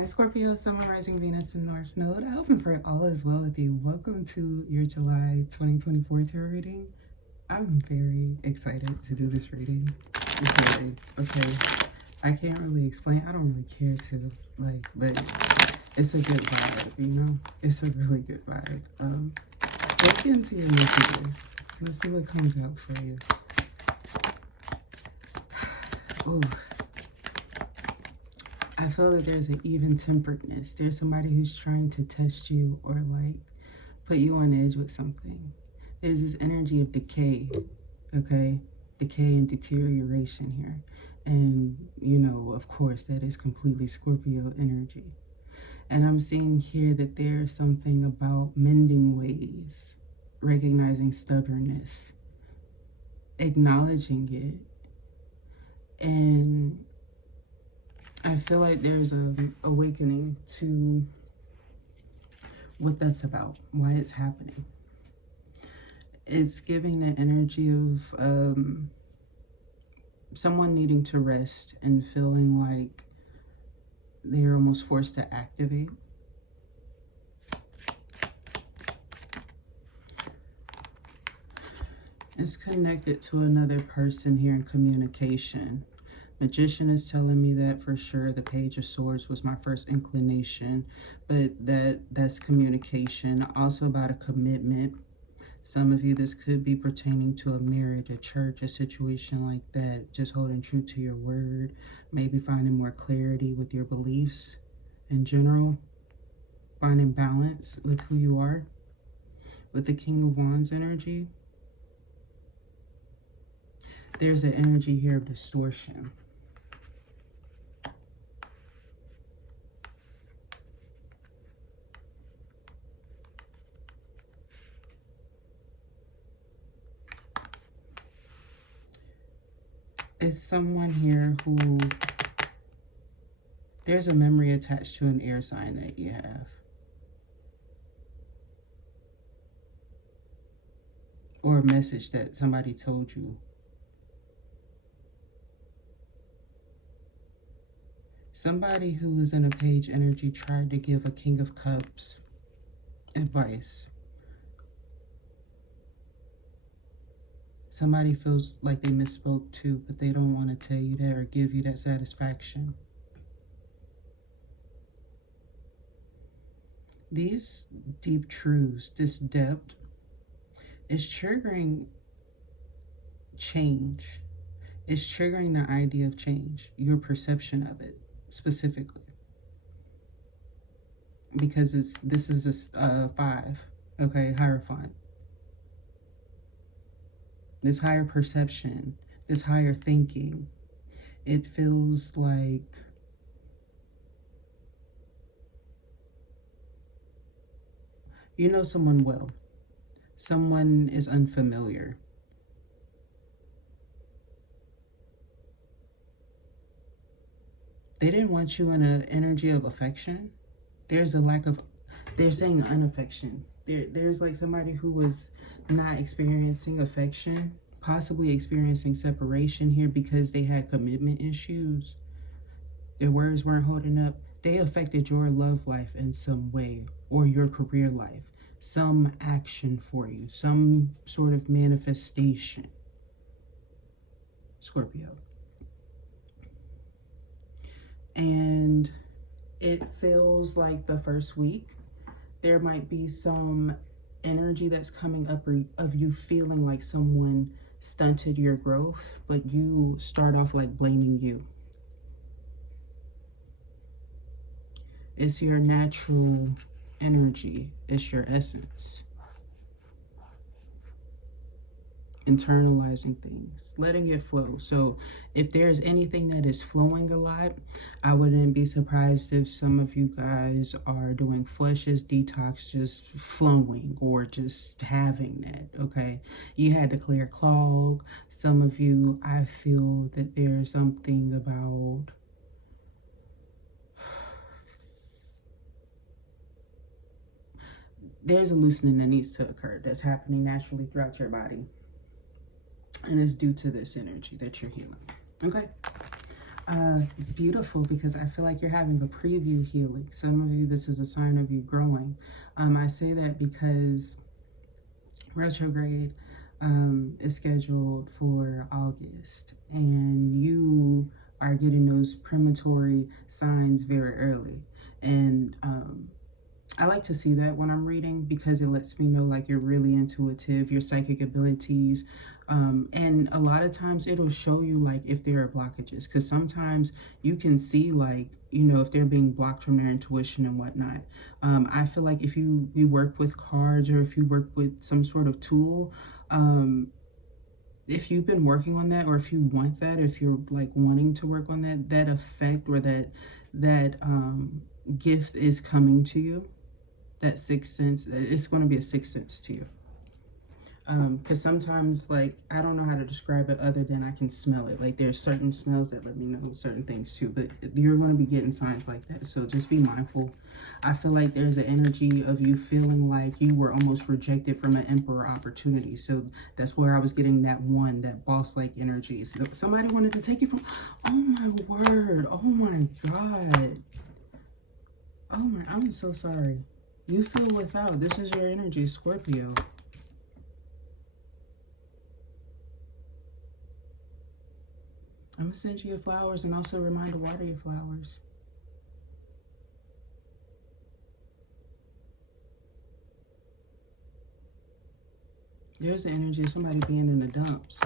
Hi Scorpio, Sun, Moon, Rising, Venus, and North Node. I hope and pray all is well with you. Welcome to your July 2024 tarot reading. I'm very excited to do this reading. Okay, I can't really explain. I don't really care to, but it's a good vibe, you know? It's a really good vibe. Let's get into your messages. Let's see what comes out for you. Oh. I feel that there's an even-temperedness. There's somebody who's trying to test you or like put you on edge with something. There's this energy of decay, okay? Decay and deterioration here. And, you know, of course, that is completely Scorpio energy. And I'm seeing here that there's something about mending ways, recognizing stubbornness, acknowledging it, and I feel like there's an awakening to what that's about, why it's happening. It's giving the energy of someone needing to rest and feeling like they're almost forced to activate. It's connected to another person here in communication. Magician is telling me that for sure. The Page of Swords was my first inclination, but that's communication. Also about a commitment. Some of you, this could be pertaining to a marriage, a church, a situation like that. Just holding true to your word. Maybe finding more clarity with your beliefs in general. Finding balance with who you are. With the King of Wands energy, there's an energy here of distortion. Is someone here who there's a memory attached to an air sign that you have. Or a message that somebody told you. Somebody who is in a Page energy tried to give a King of Cups advice. Somebody feels like they misspoke too, but they don't want to tell you that or give you that satisfaction. These deep truths, this depth, is triggering change. It's triggering the idea of change, your perception of it specifically. Because this is a 5, okay, Hierophant. This higher perception, this higher thinking, it feels like you know someone well. Someone is unfamiliar. They didn't want you in an energy of affection. There's a lack of, they're saying unaffection. There's like somebody who was not experiencing affection, possibly experiencing separation here because they had commitment issues. Their words weren't holding up. They affected your love life in some way or your career life. Some action for you, some sort of manifestation. Scorpio. And it feels like the first week there might be some energy that's coming up of you feeling like someone stunted your growth, but you start off like blaming you. It's your natural energy. It's your essence. Internalizing things, letting it flow. So if there's anything that is flowing a lot, I wouldn't be surprised if some of you guys are doing flushes, detox, just flowing or just having that, okay? You had to clear clog. Some of you, I feel that there's something about there's a loosening that needs to occur that's happening naturally throughout your body. And it's due to this energy that you're healing. Okay. Beautiful, because I feel like you're having a preview healing. Some of you, this is a sign of you growing. I say that because retrograde is scheduled for August, and you are getting those premonitory signs very early. And I like to see that when I'm reading, because it lets me know like you're really intuitive, your psychic abilities. And a lot of times it'll show you like if there are blockages, because sometimes you can see like, you know, if they're being blocked from their intuition and whatnot. I feel like if you work with cards, or if you work with some sort of tool, if you've been working on that, or if you want that, if you're like wanting to work on that effect, or that gift is coming to you, that sixth sense, it's going to be a sixth sense to you. Because sometimes, like, I don't know how to describe it other than I can smell it. Like, there's certain smells that let me know certain things too, but you're going to be getting signs like that, so just be mindful. I feel like there's an energy of you feeling like you were almost rejected from an emperor opportunity, so that's where I was getting that boss-like energy. So somebody wanted to take you from, oh my word, oh my God, oh my, I'm so sorry. You feel without, this is your energy, Scorpio. I'm going to send you your flowers, and also remind to water your flowers. There's the energy of somebody being in the dumps.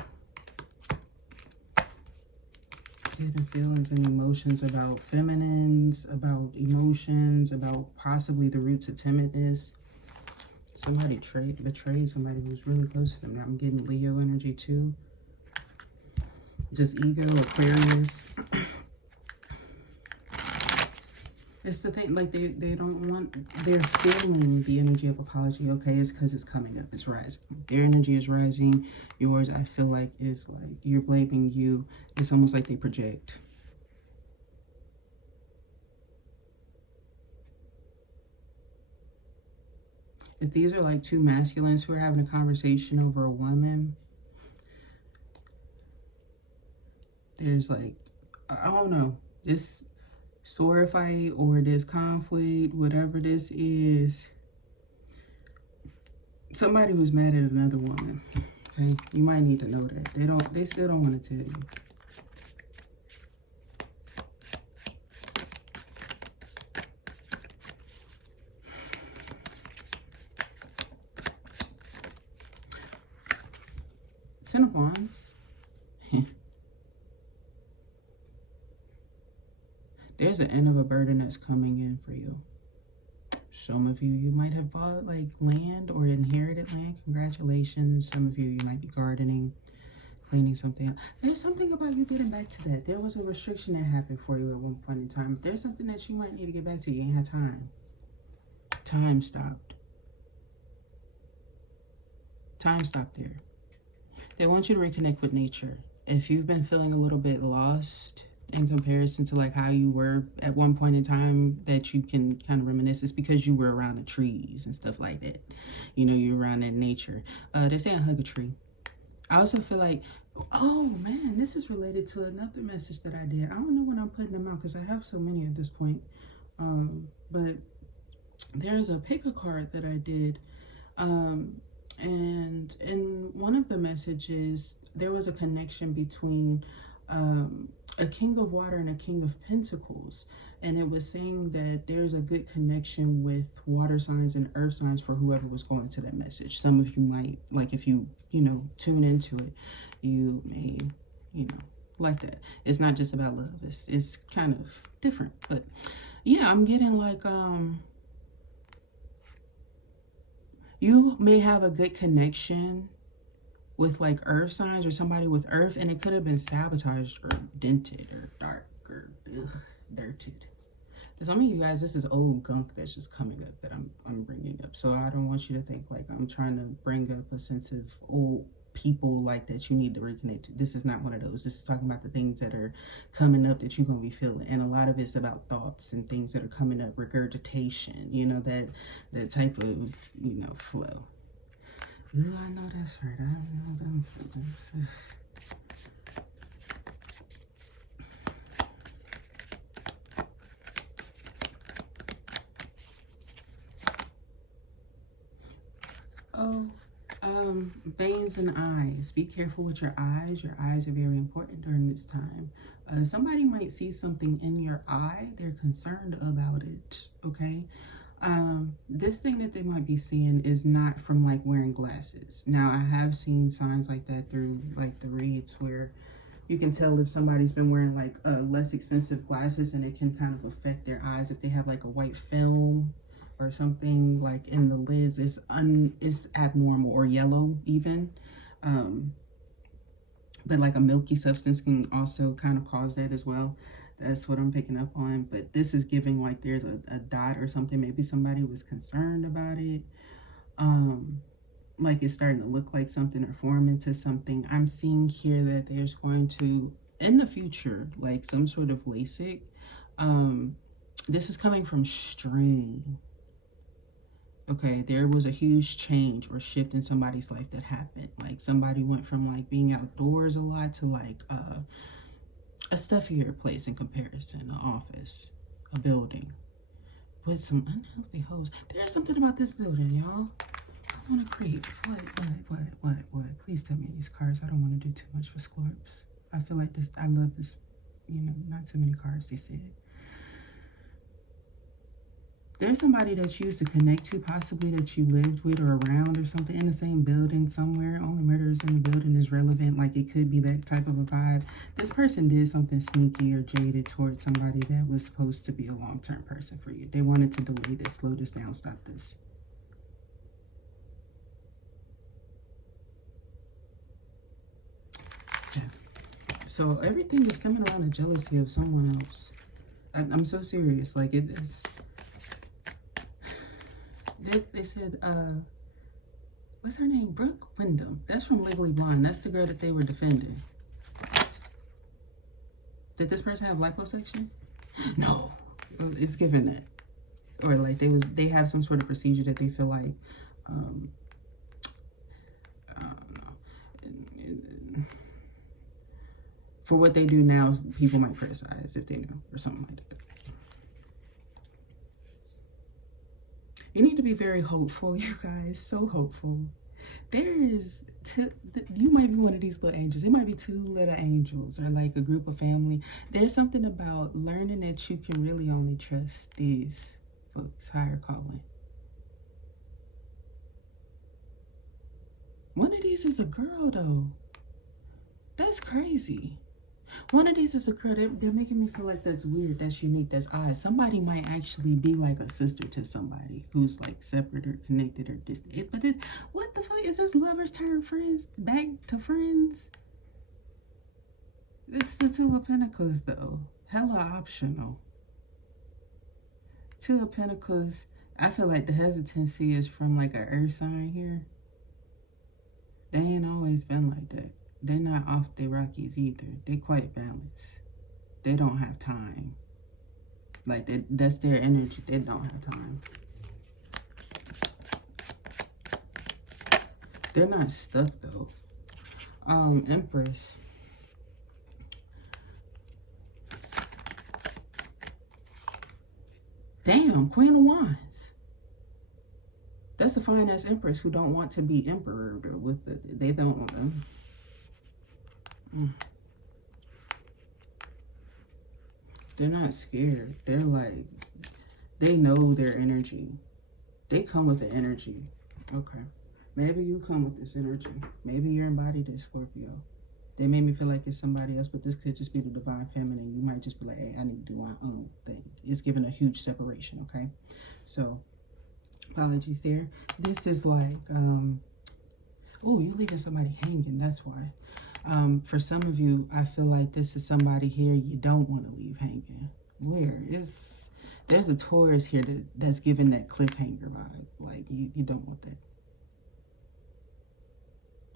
Hidden feelings and emotions about feminines, about emotions, about possibly the roots of timidness. Somebody betrayed somebody who's really close to them. I'm getting Leo energy too. Just ego, Aquarius. It's the thing, like they don't want, they're feeling the energy of apology. Okay, it's because it's coming up, it's rising. Their energy is rising. Yours, I feel like, is like you're blaming you. It's almost like they project. If these are like two masculines who are having a conversation over a woman, there's like, I don't know, this sword fight or this conflict, whatever this is, somebody was mad at another woman. Okay, you might need to know that. They still don't want to tell you. Ten of Wands. There's an end of a burden that's coming in for you. Some of you might have bought like land or inherited land. Congratulations. Some of you might be gardening, cleaning something up. There's something about you getting back to that. There was a restriction that happened for you at one point in time. There's something that you might need to get back to. You ain't had time. Time stopped. Time stopped there. They want you to reconnect with nature. If you've been feeling a little bit lost in comparison to like how you were at one point in time, that you can kind of reminisce, it's because you were around the trees and stuff like that. You know, you're around that nature. They're saying hug a tree. I also feel like, oh man, this is related to another message that I did. I don't know when I'm putting them out because I have so many at this point. But there's a pick a card that I did. And in one of the messages, there was a connection between a king of water and a king of pentacles, and it was saying that there's a good connection with water signs and earth signs for whoever was going to that message. Some of you might, like, if you tune into it, you may like that. It's not just about love, it's kind of different. But yeah, I'm getting like you may have a good connection with like earth signs or somebody with earth, and it could have been sabotaged or dented or dark or dirted. For some of you guys, this is old gunk that's just coming up that I'm bringing up. So I don't want you to think like I'm trying to bring up a sense of old people like that you need to reconnect to. This is not one of those. This is talking about the things that are coming up that you're going to be feeling, and a lot of it's about thoughts and things that are coming up, regurgitation, that type of flow. Ooh, I know that's right. I know them feelings. Veins in the eyes. Be careful with your eyes. Your eyes are very important during this time. Somebody might see something in your eye. They're concerned about it, okay? This thing that they might be seeing is not from like wearing glasses. Now, I have seen signs like that through like the reads where you can tell if somebody's been wearing like less expensive glasses, and it can kind of affect their eyes if they have like a white film or something like in the lids is abnormal, or yellow even. But like a milky substance can also kind of cause that as well. That's what I'm picking up on. But this is giving like there's a dot or something. Maybe somebody was concerned about it. Like it's starting to look like something or form into something. I'm seeing here that there's going to, in the future, like some sort of LASIK. This is coming from strain. Okay, there was a huge change or shift in somebody's life that happened. Like somebody went from like being outdoors a lot to like a stuffier place in comparison, an office, a building with some unhealthy hoes. There's something about this building, y'all. I want to creep. What? Please tell me these cars. I don't want to do too much for Scorps. I feel like this, I love this, you know, not too many cars, they said. There's somebody that you used to connect to, possibly that you lived with or around or something in the same building somewhere. Only murders in the building is relevant. Like it could be that type of a vibe. This person did something sneaky or jaded towards somebody that was supposed to be a long-term person for you. They wanted to delay this, slow this down, stop this. Yeah. So everything is coming around the jealousy of someone else. I'm so serious. Like it's... They said, what's her name? Brooke Wyndham. That's from Legally Blonde. That's the girl that they were defending. Did this person have liposuction? No. It's given that. Or like they have some sort of procedure that they feel like, I don't know. For what they do now, people might criticize if they know, or something like that. You need to be very hopeful, you guys. So hopeful. You might be one of these little angels. It might be two little angels or like a group of family. There's something about learning that you can really only trust these folks, higher calling. One of these is a girl though. That's crazy. One of these is a girl. They're making me feel like that's weird, that's unique, that's odd. Somebody might actually be like a sister to somebody who's like separate or connected or distant. But what the fuck? Is this lovers turn friends back to friends? It's the Two of Pentacles though. Hella optional. Two of Pentacles. I feel like the hesitancy is from like an earth sign here. They ain't always been like that. They're not off their Rockies either. They're quite balanced. They don't have time. Like that's their energy. They don't have time. They're not stuck though. Empress. Damn, Queen of Wands. That's a fine ass Empress who don't want to be emperor with they don't want them. They're not scared. They're like, they know their energy. They come with the energy. Okay. Maybe you come with this energy. Maybe you're embodied as Scorpio. They made me feel like it's somebody else, but this could just be the divine feminine. You might just be like, hey, I need to do my own thing. It's giving a huge separation, okay? So, apologies there. This is like, oh, you leaving somebody hanging. That's why. For some of you, I feel like this is somebody here you don't want to leave hanging. Where? There's a Taurus here that's giving that cliffhanger vibe. Like, you don't want that.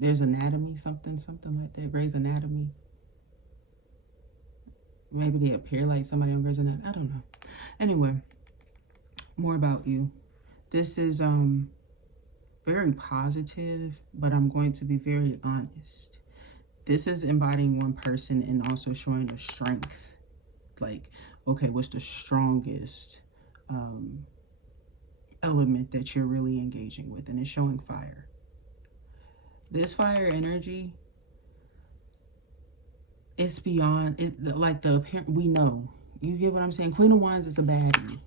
There's anatomy, something like that. Grey's Anatomy. Maybe they appear like somebody on Grey's Anatomy. I don't know. Anyway, more about you. This is very positive, but I'm going to be very honest. This is embodying one person and also showing the strength. Like, okay, what's the strongest element that you're really engaging with? And it's showing fire. This fire energy, it's beyond it. Like the apparent, we know. You get what I'm saying? Queen of Wands is a baddie,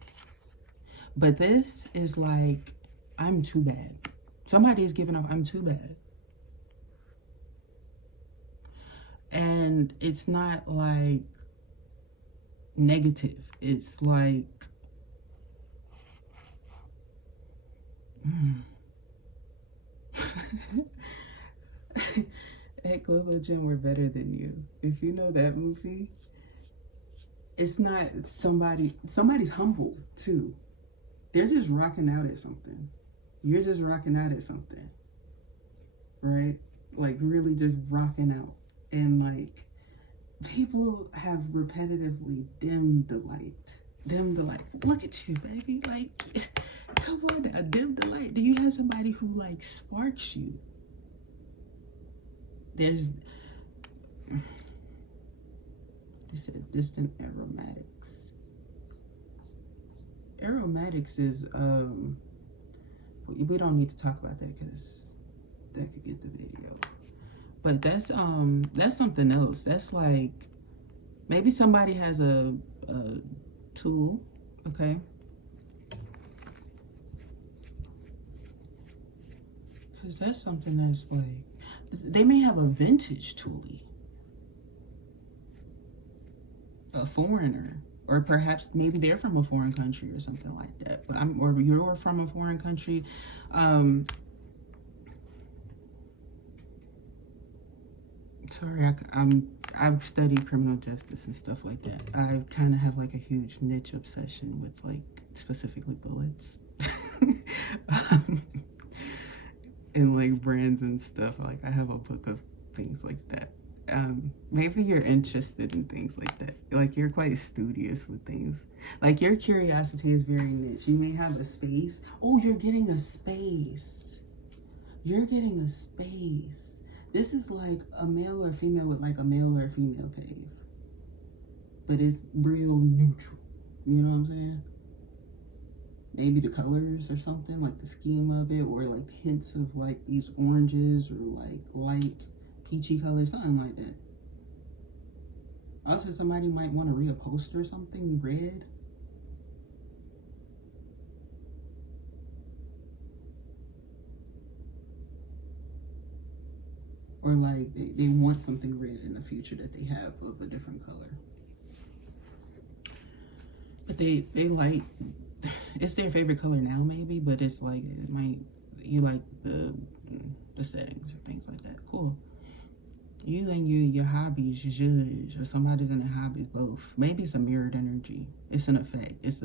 but this is like, I'm too bad. Somebody is giving up. I'm too bad, and it's not like negative. It's like, At Global Gym, we're better than you. If you know that movie, it's not somebody's humble too. They're just rocking out at something. You're just rocking out at something, right? Like really just rocking out. And like people have repetitively dimmed the light. Dim the light. Look at you, baby. Like, come on now, dim the light. Do you have somebody who like sparks you? There's this is distant aromatics. Aromatics is we don't need to talk about that because that could get the video. But that's something else. That's like maybe somebody has a tool, okay? Because that's something that's like, they may have a vintage toolie, a foreigner, or perhaps maybe they're from a foreign country or something like that. But or you're from a foreign country. Sorry, I've studied criminal justice and stuff like that. I kind of have like a huge niche obsession with like specifically bullets. And like brands and stuff. Like I have a book of things like that. Maybe you're interested in things like that. Like you're quite studious with things. Like your curiosity is very niche. You may have a space. Oh, you're getting a space. You're getting a space. This is like a male or female with like a male or female cave. But it's real neutral. You know what I'm saying? Maybe the colors or something, like the scheme of it, or like hints of like these oranges or like light peachy colors, something like that. Also, somebody might want to reupholster something red. Or like they want something red in the future that they have of a different color. But they like, it's their favorite color now maybe, but it's like, you like the settings or things like that. Cool. You and your hobbies judge, or somebody's in their hobbies both. Maybe it's a mirrored energy. It's an effect. It's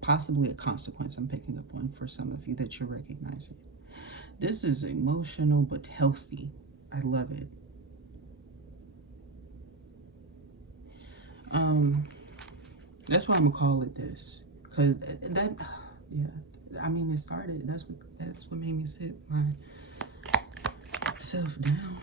possibly a consequence I'm picking up on for some of you that you're recognizing. This is emotional but healthy. I love it. That's why I'm gonna call it this. Cause that, yeah. I mean, it started. That's what made me sit myself down.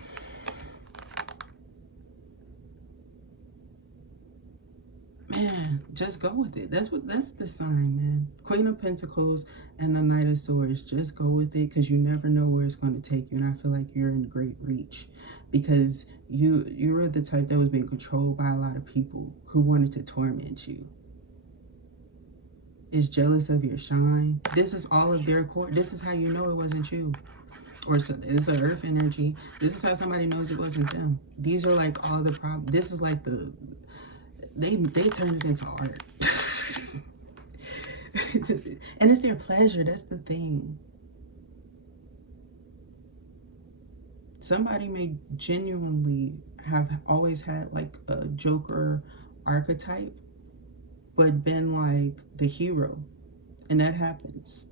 Man, just go with it. That's the sign, man. Queen of Pentacles and the Knight of Swords. Just go with it, because you never know where it's going to take you. And I feel like you're in great reach, because you were the type that was being controlled by a lot of people who wanted to torment you. Is jealous of your shine. This is all of their core. This is how you know it wasn't you. Or it's an earth energy. This is how somebody knows it wasn't them. These are like all the problems. This is like they turned it into art. And it's their pleasure. That's the thing. Somebody may genuinely have always had like a Joker archetype, but been like the hero. And that happens.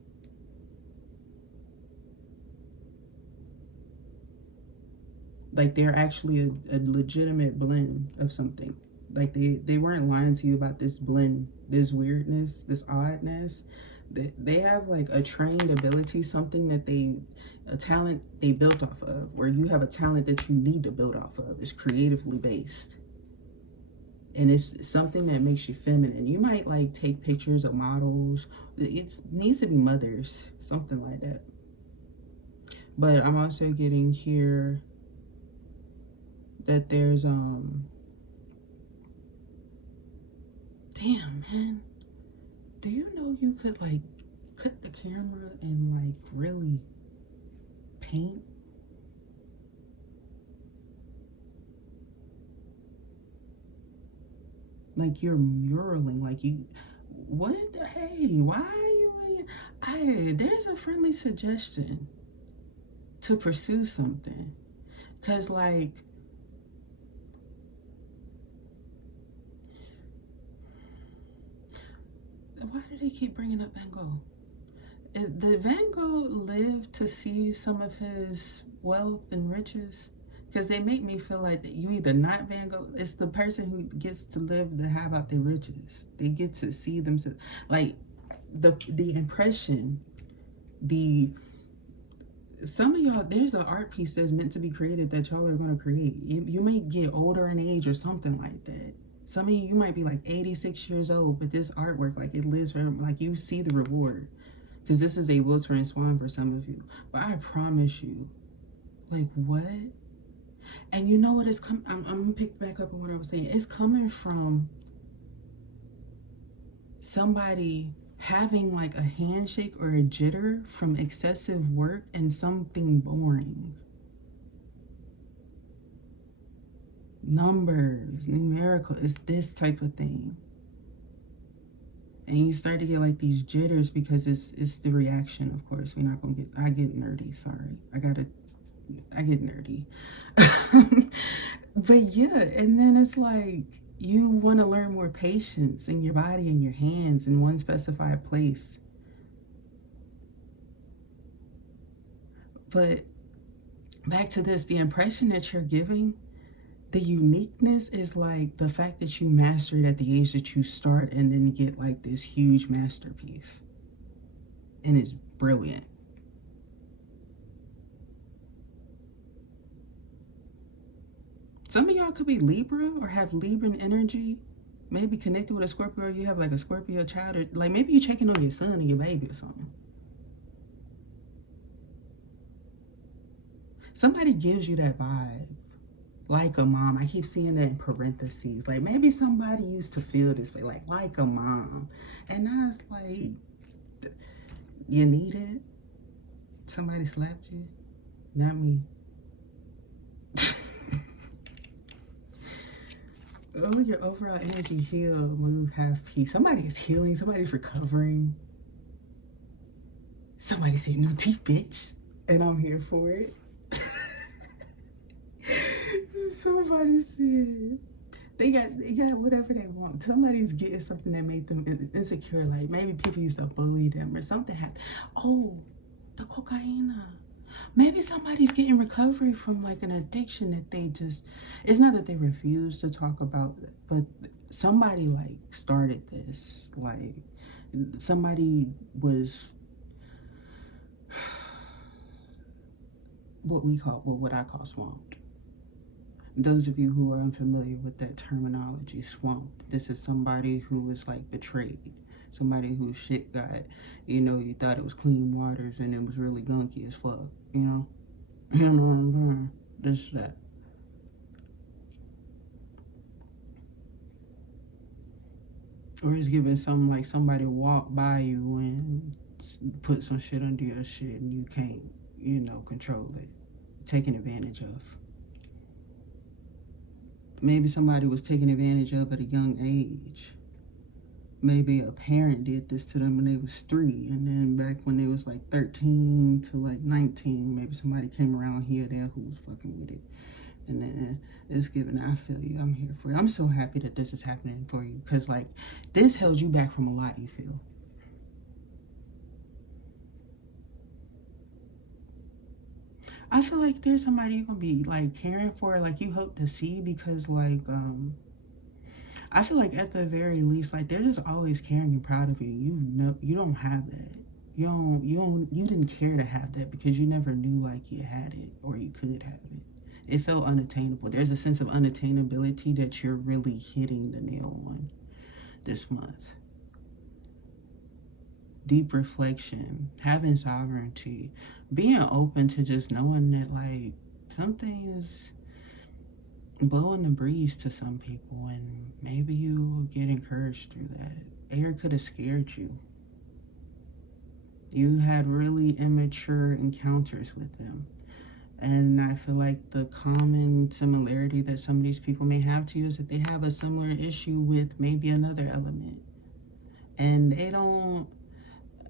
Like they're actually a legitimate blend of something. Like they weren't lying to you about this blend, this weirdness, this oddness. They have like a trained ability, something that a talent they built off of, where you have a talent that you need to build off of. It's creatively based. And it's something that makes you feminine. You might like take pictures of models. It needs to be mothers, something like that. But I'm also getting here that there's damn, man, do you know you could like cut the camera and like really paint? Like you're muraling, like you, what? Hey, why are you? There's a friendly suggestion to pursue something, cause like, why do they keep bringing up Van Gogh? Did Van Gogh live to see some of his wealth and riches? Because they make me feel like that you either not Van Gogh. It's the person who gets to live to have out their riches. They get to see themselves, like the impression, the some of y'all. There's an art piece that's meant to be created that y'all are gonna create. You may get older in age or something like that. Some of you might be like 86 years old, but this artwork, like it lives forever. Like you see the reward, because this is a will transform for some of you. But I promise you, like what? And you know what is coming? I'm gonna pick back up on what I was saying. It's coming from somebody having like a handshake or a jitter from excessive work and something boring. Numbers, numerical, it's this type of thing. And you start to get like these jitters because it's the reaction, of course. We're not gonna get, I get nerdy, sorry. I get nerdy. But yeah, and then it's like you want to learn more patience in your body and your hands in one specified place. But back to this, the impression that you're giving, the uniqueness is like the fact that you master it at the age that you start and then get like this huge masterpiece. And it's brilliant. Some of y'all could be Libra or have Libran energy. Maybe connected with a Scorpio, or you have like a Scorpio child, or like maybe you're checking on your son or your baby or something. Somebody gives you that vibe. Like a mom. I keep seeing that in parentheses. Like maybe somebody used to feel this way, like a mom. And now it's like, you need it? Somebody slapped you? Not me. Oh, your overall energy heal, move, have peace. Somebody's healing, somebody's recovering. Somebody said no teeth, bitch. And I'm here for it. Somebody said they got whatever they want. Somebody's getting something that made them insecure. Like maybe people used to bully them or something happened. Oh, the cocaine. Maybe somebody's getting recovery from like an addiction that they just, it's not that they refuse to talk about it, but somebody like started this. Like somebody was what I call swamped. Those of you who are unfamiliar with that terminology, swamped. This is somebody who was like betrayed. Somebody whose shit got, you thought it was clean waters and it was really gunky as fuck, you know? You know what I'm saying? This, that. Or it's giving something like somebody walk by you and put some shit under your shit and you can't, control it. Taken advantage of. Maybe somebody was taken advantage of at a young age. Maybe a parent did this to them when they was 3, and then back when they was like 13 to like 19, maybe somebody came around here there who was fucking with it. And then it's given, I feel you, I'm here for you. I'm so happy that this is happening for you, because like this held you back from a lot, you feel. I feel like there's somebody you're gonna be like caring for, like you hope to see, because like I feel like at the very least, like they're just always caring and proud of you. You don't have that. You didn't care to have that because you never knew like you had it or you could have it. It felt unattainable. There's a sense of unattainability that you're really hitting the nail on this month. deep reflection, having sovereignty, being open to just knowing that like something is blowing the breeze to some people, and maybe you will get encouraged through that. Air could have scared you. You had really immature encounters with them. And I feel like the common similarity that some of these people may have to you is that they have a similar issue with maybe another element. And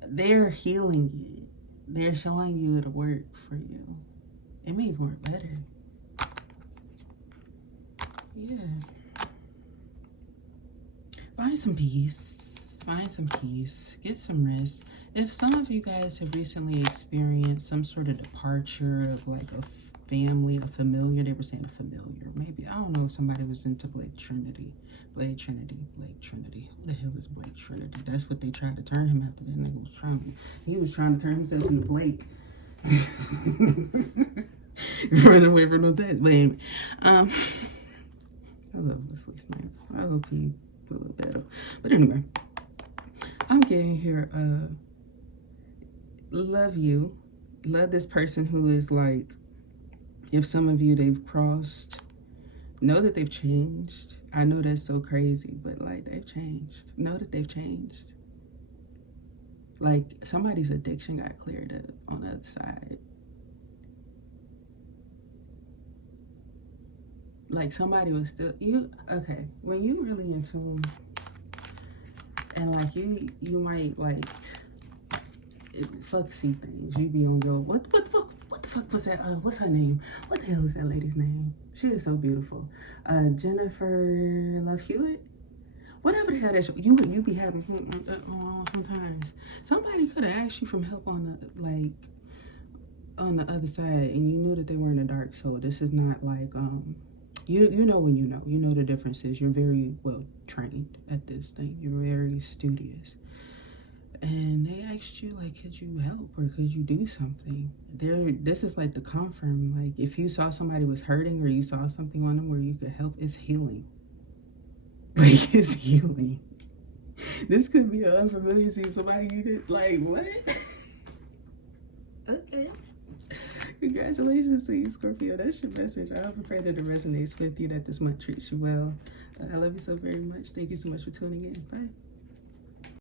they're healing it. They're showing you it'll work for you. It may work better. Yeah. Find some peace. Find some peace. Get some rest. If some of you guys have recently experienced some sort of departure of like a family, a familiar, they were saying a familiar. Maybe, I don't know if somebody was into Blake Trinity. Blake Trinity. Who the hell is Blake Trinity? That's what they tried to turn him after. That nigga was trying. He was trying to turn himself into Blake. Running away from no text. But anyway, I love Wesley Snipes. I hope he put a little better. But anyway, I'm getting here. Love you. Love this person who is like, if some of you they've crossed, know that they've changed. I know that's so crazy, but like they've changed. Know that they've changed. Like somebody's addiction got cleared up on the other side. Like somebody was still okay, when you really in tune and like you might like fuck see things. You be on your what the fuck was that? What's her name? What the hell is that lady's name? She is so beautiful. Jennifer Love Hewitt. Whatever the hell that you be having sometimes. Somebody could have asked you for help on the other side, and you knew that they were in the dark. So this is not like you know when you know the differences. You're very well trained at this thing. You're very studious. And they asked you, like, could you help or could you do something? This is like the confirm. Like, if you saw somebody was hurting or you saw something on them where you could help, it's healing. Like, it's healing. This could be an unfamiliar scene. Somebody you did, like, what? Okay. Congratulations to you, Scorpio. That's your message. I hope and pray that it resonates with you, that this month treats you well. I love you so very much. Thank you so much for tuning in. Bye.